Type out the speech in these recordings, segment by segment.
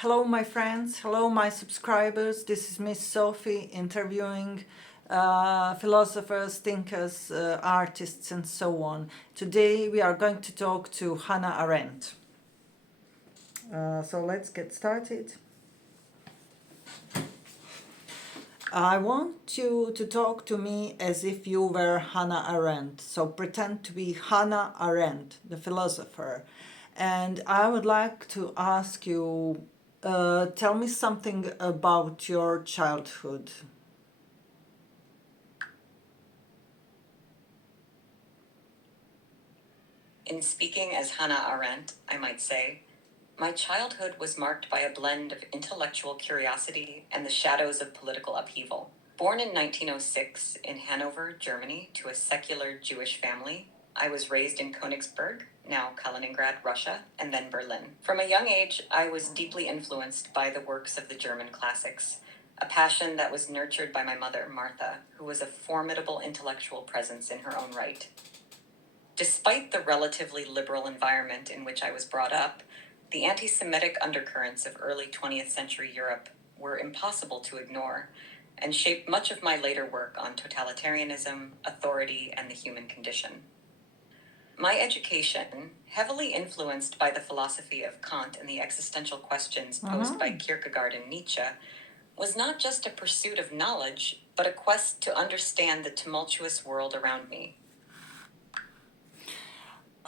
Hello, my friends. Hello, my subscribers. This is Miss Sophie interviewing philosophers, thinkers, artists, and so on. Today, we are going to talk to Hannah Arendt. So let's get started. I want you to talk to me as if you were Hannah Arendt. So pretend to be Hannah Arendt, the philosopher. And I would like to ask you, tell me something about your childhood. In speaking as Hannah Arendt, I might say, my childhood was marked by a blend of intellectual curiosity and the shadows of political upheaval. Born in 1906 in Hanover, Germany, to a secular Jewish family, I was raised in Königsberg, now Kaliningrad, Russia, and then Berlin. From a young age, I was deeply influenced by the works of the German classics, a passion that was nurtured by my mother, Martha, who was a formidable intellectual presence in her own right. Despite the relatively liberal environment in which I was brought up, the anti-Semitic undercurrents of early 20th century Europe were impossible to ignore and shaped much of my later work on totalitarianism, authority, and the human condition. My education, heavily influenced by the philosophy of Kant and the existential questions posed by Kierkegaard and Nietzsche, was not just a pursuit of knowledge, but a quest to understand the tumultuous world around me.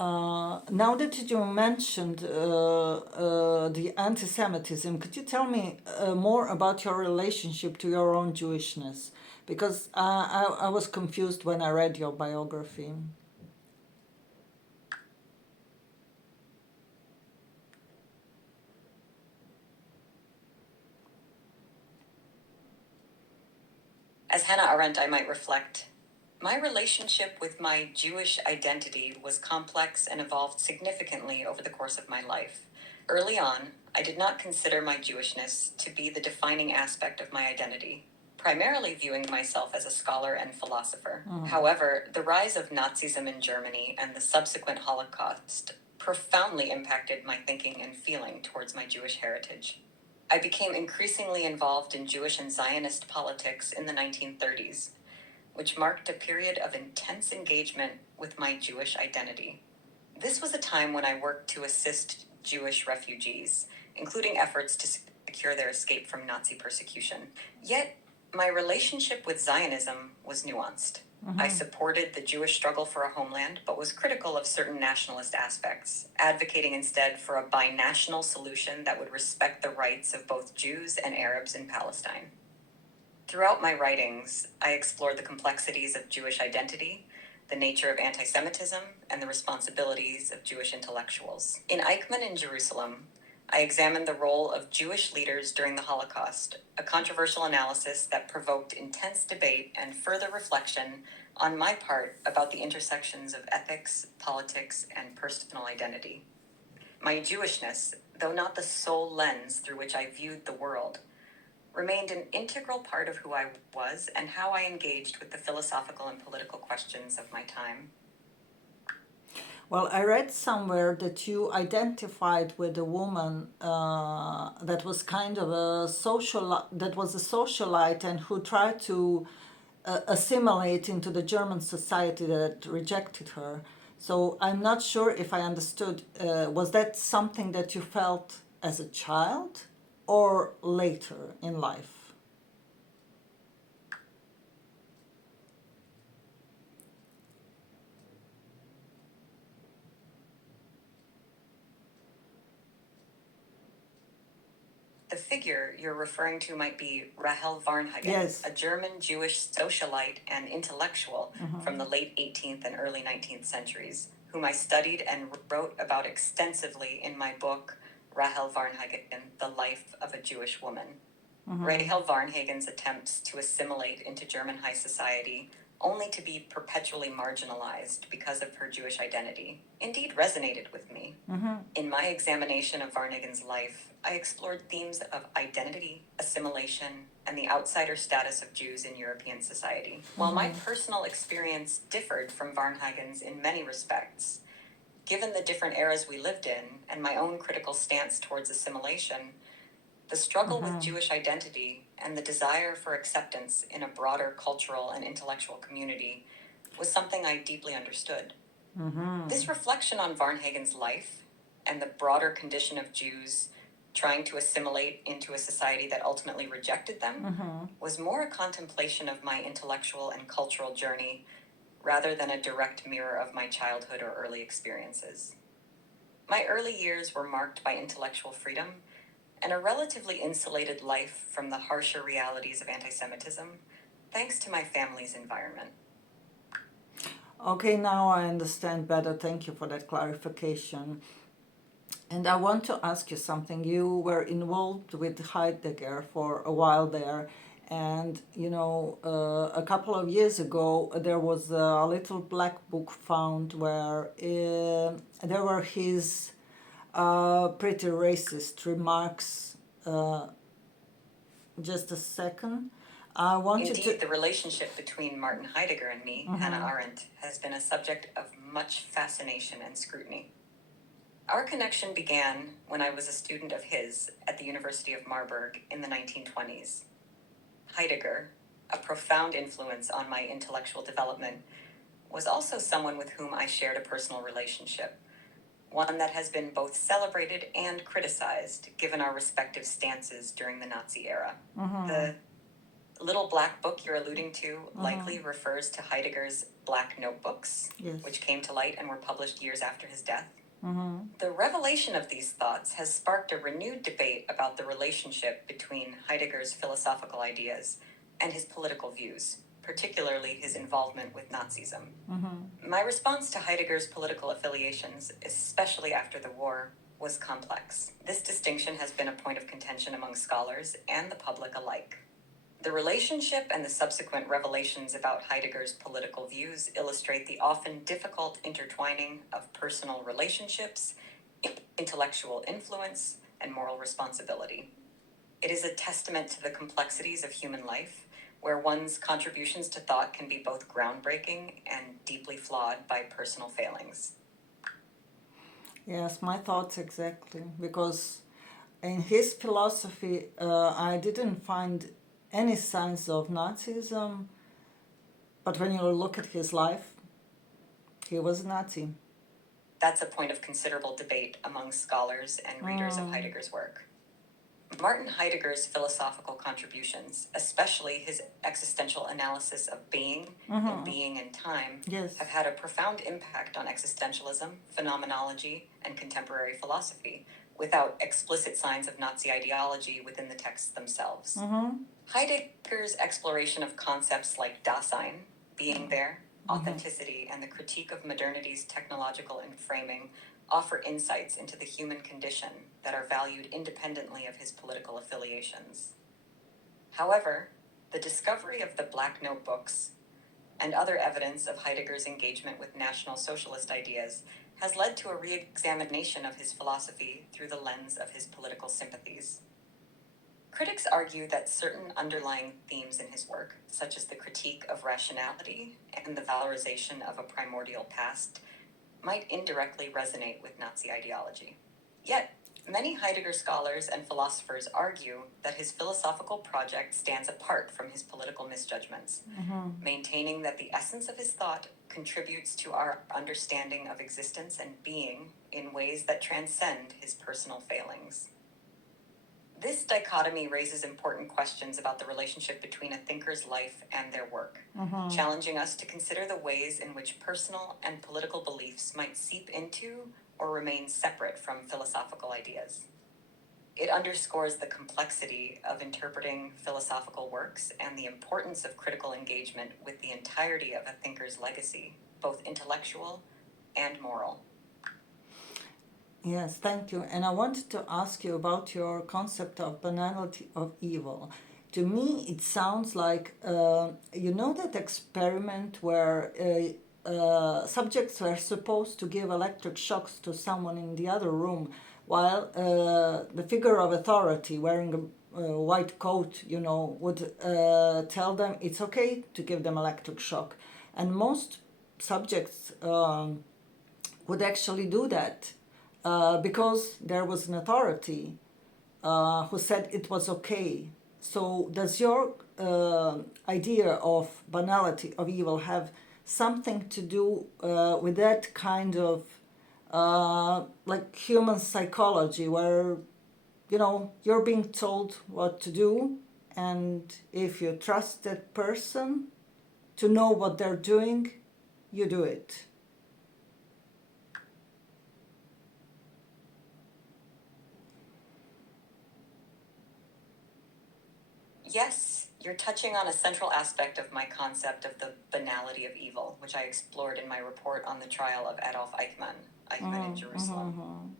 Now that you mentioned the anti-Semitism, could you tell me more about your relationship to your own Jewishness? Because I was confused when I read your biography. As Hannah Arendt, I might reflect, my relationship with my Jewish identity was complex and evolved significantly over the course of my life. Early on, I did not consider my Jewishness to be the defining aspect of my identity, primarily viewing myself as a scholar and philosopher. However, the rise of Nazism in Germany and the subsequent Holocaust profoundly impacted my thinking and feeling towards my Jewish heritage. I became increasingly involved in Jewish and Zionist politics in the 1930s, which marked a period of intense engagement with my Jewish identity. This was a time when I worked to assist Jewish refugees, including efforts to secure their escape from Nazi persecution. Yet, my relationship with Zionism was nuanced. I supported the Jewish struggle for a homeland, but was critical of certain nationalist aspects, advocating instead for a binational solution that would respect the rights of both Jews and Arabs in Palestine. Throughout my writings, I explored the complexities of Jewish identity, the nature of anti-Semitism, and the responsibilities of Jewish intellectuals. In Eichmann in Jerusalem, I examined the role of Jewish leaders during the Holocaust, a controversial analysis that provoked intense debate and further reflection on my part about the intersections of ethics, politics, and personal identity. My Jewishness, though not the sole lens through which I viewed the world, remained an integral part of who I was and how I engaged with the philosophical and political questions of my time. Well, I read somewhere that you identified with a woman that was kind of that was a socialite and who tried to assimilate into the German society that rejected her. So I'm not sure if I understood. Was that something that you felt as a child or later in life? The figure you're referring to might be Rahel Varnhagen, Yes. a German Jewish socialite and intellectual from the late 18th and early 19th centuries, whom I studied and wrote about extensively in my book, Rahel Varnhagen, The Life of a Jewish Woman. Rahel Varnhagen's attempts to assimilate into German high society only to be perpetually marginalized because of her Jewish identity, indeed resonated with me. In my examination of Varnhagen's life, I explored themes of identity, assimilation, and the outsider status of Jews in European society. While my personal experience differed from Varnhagen's in many respects, given the different eras we lived in and my own critical stance towards assimilation, The struggle with Jewish identity and the desire for acceptance in a broader cultural and intellectual community was something I deeply understood. This reflection on Varnhagen's life and the broader condition of Jews trying to assimilate into a society that ultimately rejected them was more a contemplation of my intellectual and cultural journey rather than a direct mirror of my childhood or early experiences. My early years were marked by intellectual freedom and a relatively insulated life from the harsher realities of anti-Semitism, thanks to my family's environment. Okay, now I understand better. Thank you for that clarification. And I want to ask you something. You were involved with Heidegger for a while there, and a couple of years ago, there was a little black book found where there were his pretty racist remarks. Just a second. I want Indeed, you to. the relationship between Martin Heidegger and me, Hannah Arendt, has been a subject of much fascination and scrutiny. Our connection began when I was a student of his at the University of Marburg in the 1920s. Heidegger, a profound influence on my intellectual development, was also someone with whom I shared a personal relationship, one that has been both celebrated and criticized given our respective stances during the Nazi era. The little black book you're alluding to likely refers to Heidegger's Black Notebooks, Yes. which came to light and were published years after his death. The revelation of these thoughts has sparked a renewed debate about the relationship between Heidegger's philosophical ideas and his political views, particularly his involvement with Nazism. My response to Heidegger's political affiliations, especially after the war, was complex. This distinction has been a point of contention among scholars and the public alike. The relationship and the subsequent revelations about Heidegger's political views illustrate the often difficult intertwining of personal relationships, intellectual influence, and moral responsibility. It is a testament to the complexities of human life, where one's contributions to thought can be both groundbreaking and deeply flawed by personal failings. Yes, my thoughts exactly. Because in his philosophy, I didn't find any signs of Nazism, but when you look at his life, he was a Nazi. That's a point of considerable debate among scholars and readers of Heidegger's work. Martin Heidegger's philosophical contributions, especially his existential analysis of being and being in time, Yes. have had a profound impact on existentialism, phenomenology, and contemporary philosophy, without explicit signs of Nazi ideology within the texts themselves. Heidegger's exploration of concepts like Dasein, being there, authenticity, and the critique of modernity's technological framing offer insights into the human condition that are valued independently of his political affiliations. However, the discovery of the Black Notebooks and other evidence of Heidegger's engagement with National Socialist ideas has led to a re-examination of his philosophy through the lens of his political sympathies. Critics argue that certain underlying themes in his work, such as the critique of rationality and the valorization of a primordial past, might indirectly resonate with Nazi ideology. Yet, many Heidegger scholars and philosophers argue that his philosophical project stands apart from his political misjudgments, maintaining that the essence of his thought contributes to our understanding of existence and being in ways that transcend his personal failings. This dichotomy raises important questions about the relationship between a thinker's life and their work, challenging us to consider the ways in which personal and political beliefs might seep into or remain separate from philosophical ideas. It underscores the complexity of interpreting philosophical works and the importance of critical engagement with the entirety of a thinker's legacy, both intellectual and moral. Yes, thank you. And I wanted to ask you about your concept of banality of evil. To me, it sounds like, that experiment where subjects were supposed to give electric shocks to someone in the other room, while the figure of authority wearing a white coat, would tell them it's okay to give them electric shock. And most subjects would actually do that because there was an authority. who said it was okay. So, does your idea of banality of evil have something to do with that kind of like human psychology, where you're being told what to do, and if you trust that person to know what they're doing, you do it? Yes, you're touching on a central aspect of my concept of the banality of evil, which I explored in my report on the trial of Adolf Eichmann in Jerusalem.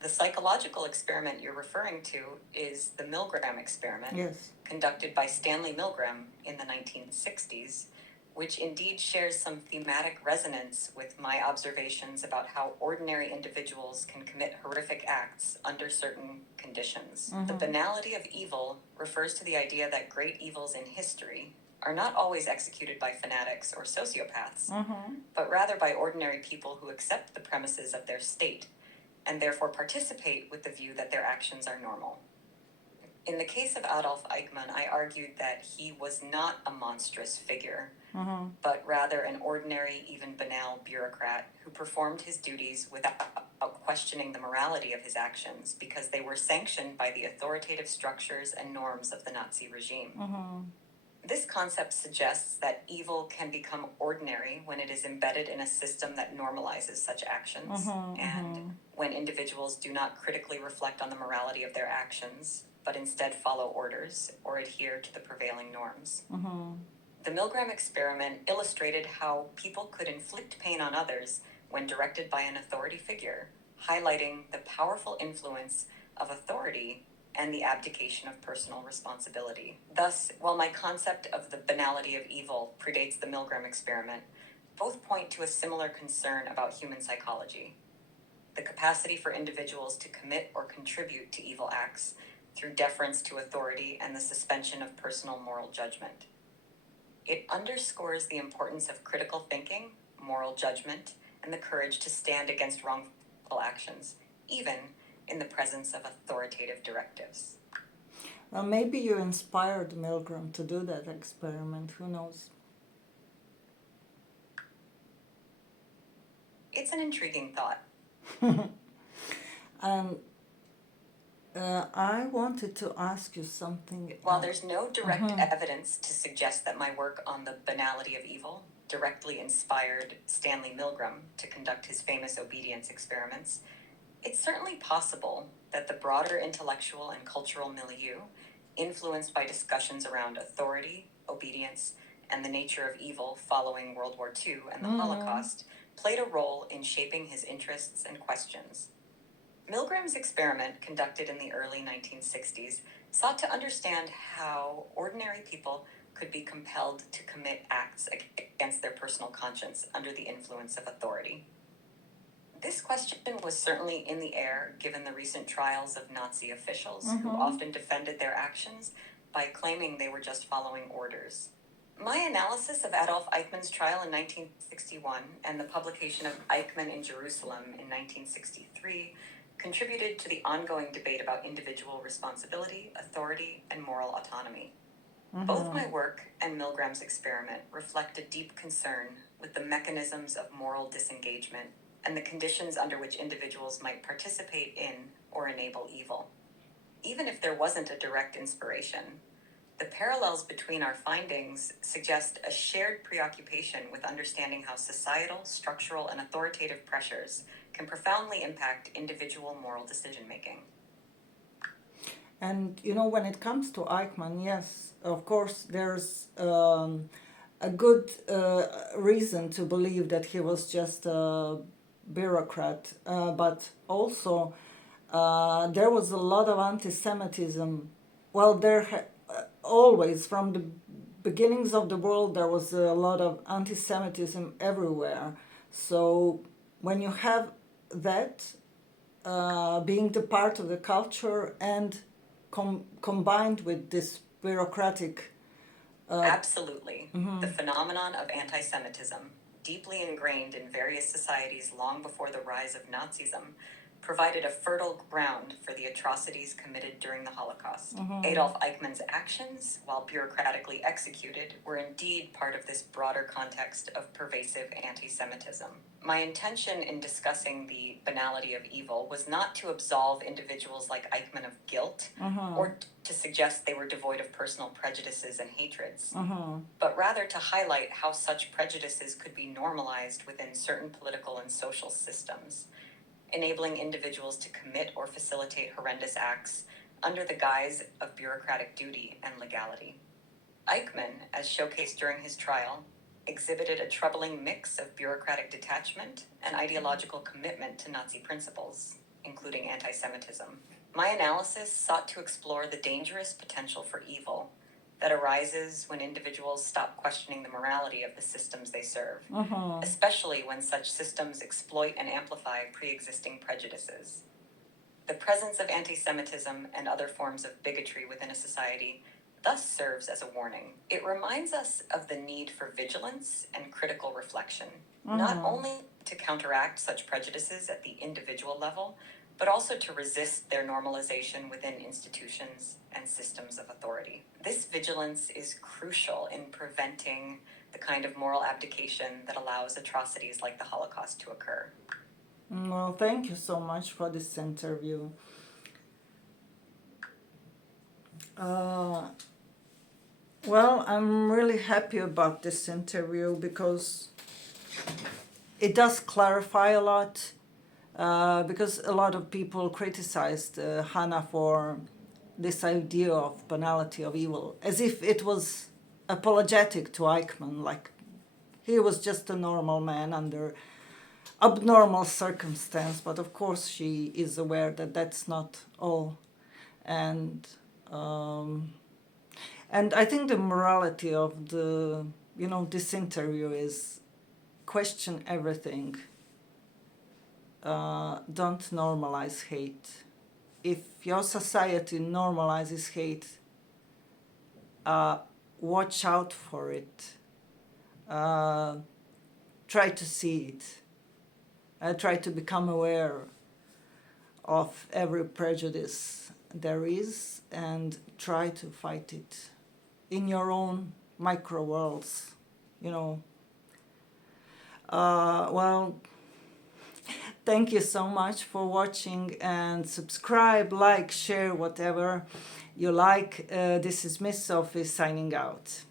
The psychological experiment you're referring to is the Milgram experiment, Yes. conducted by Stanley Milgram in the 1960s, which indeed shares some thematic resonance with my observations about how ordinary individuals can commit horrific acts under certain conditions. The banality of evil refers to the idea that great evils in history are not always executed by fanatics or sociopaths, but rather by ordinary people who accept the premises of their state and therefore participate with the view that their actions are normal. In the case of Adolf Eichmann, I argued that he was not a monstrous figure, but rather an ordinary, even banal bureaucrat who performed his duties without questioning the morality of his actions because they were sanctioned by the authoritative structures and norms of the Nazi regime. This concept suggests that evil can become ordinary when it is embedded in a system that normalizes such actions, and when individuals do not critically reflect on the morality of their actions, but instead follow orders or adhere to the prevailing norms. The Milgram experiment illustrated how people could inflict pain on others when directed by an authority figure, highlighting the powerful influence of authority and the abdication of personal responsibility. Thus, while my concept of the banality of evil predates the Milgram experiment, both point to a similar concern about human psychology: the capacity for individuals to commit or contribute to evil acts through deference to authority and the suspension of personal moral judgment. It underscores the importance of critical thinking, moral judgment, and the courage to stand against wrongful actions, even in the presence of authoritative directives. Well, maybe you inspired Milgram to do that experiment. Who knows? It's an intriguing thought. And I wanted to ask you something. While there's no direct evidence to suggest that my work on the banality of evil directly inspired Stanley Milgram to conduct his famous obedience experiments, it's certainly possible that the broader intellectual and cultural milieu, influenced by discussions around authority, obedience, and the nature of evil following World War II and the Holocaust, played a role in shaping his interests and questions. Milgram's experiment, conducted in the early 1960s, sought to understand how ordinary people could be compelled to commit acts against their personal conscience under the influence of authority. This question was certainly in the air given the recent trials of Nazi officials who often defended their actions by claiming they were just following orders. My analysis of Adolf Eichmann's trial in 1961 and the publication of Eichmann in Jerusalem in 1963 contributed to the ongoing debate about individual responsibility, authority, and moral autonomy. Both my work and Milgram's experiment reflect a deep concern with the mechanisms of moral disengagement and the conditions under which individuals might participate in or enable evil. Even if there wasn't a direct inspiration, the parallels between our findings suggest a shared preoccupation with understanding how societal, structural, and authoritative pressures can profoundly impact individual moral decision-making. And when it comes to Eichmann, yes, of course, there's a good reason to believe that he was just a bureaucrat, but also there was a lot of anti-Semitism. Well, always from the beginnings of the world, there was a lot of anti-Semitism everywhere. So when you have that being the part of the culture and combined with this bureaucratic. Absolutely. The phenomenon of anti-Semitism, deeply ingrained in various societies long before the rise of Nazism, provided a fertile ground for the atrocities committed during the Holocaust. Adolf Eichmann's actions, while bureaucratically executed, were indeed part of this broader context of pervasive anti-Semitism. My intention in discussing the banality of evil was not to absolve individuals like Eichmann of guilt, or to suggest they were devoid of personal prejudices and hatreds, but rather to highlight how such prejudices could be normalized within certain political and social systems, enabling individuals to commit or facilitate horrendous acts under the guise of bureaucratic duty and legality. Eichmann, as showcased during his trial, exhibited a troubling mix of bureaucratic detachment and ideological commitment to Nazi principles, including anti-Semitism. My analysis sought to explore the dangerous potential for evil that arises when individuals stop questioning the morality of the systems they serve, especially when such systems exploit and amplify pre-existing prejudices. The presence of anti-Semitism and other forms of bigotry within a society thus serves as a warning. It reminds us of the need for vigilance and critical reflection, not only to counteract such prejudices at the individual level, but also to resist their normalization within institutions and systems of authority. This vigilance is crucial in preventing the kind of moral abdication that allows atrocities like the Holocaust to occur. Well, thank you so much for this interview. Well, I'm really happy about this interview because it does clarify a lot. Because a lot of people criticized Hannah for this idea of banality of evil, as if it was apologetic to Eichmann, like he was just a normal man under abnormal circumstance. But of course she is aware that that's not all. And I think the morality of this interview is question everything. Don't normalize hate. If your society normalizes hate, watch out for it. Try to see it. Try to become aware of every prejudice there is and try to fight it in your own micro worlds, well, thank you so much for watching, and subscribe, like, share, whatever you like. This is Miss Sophie signing out.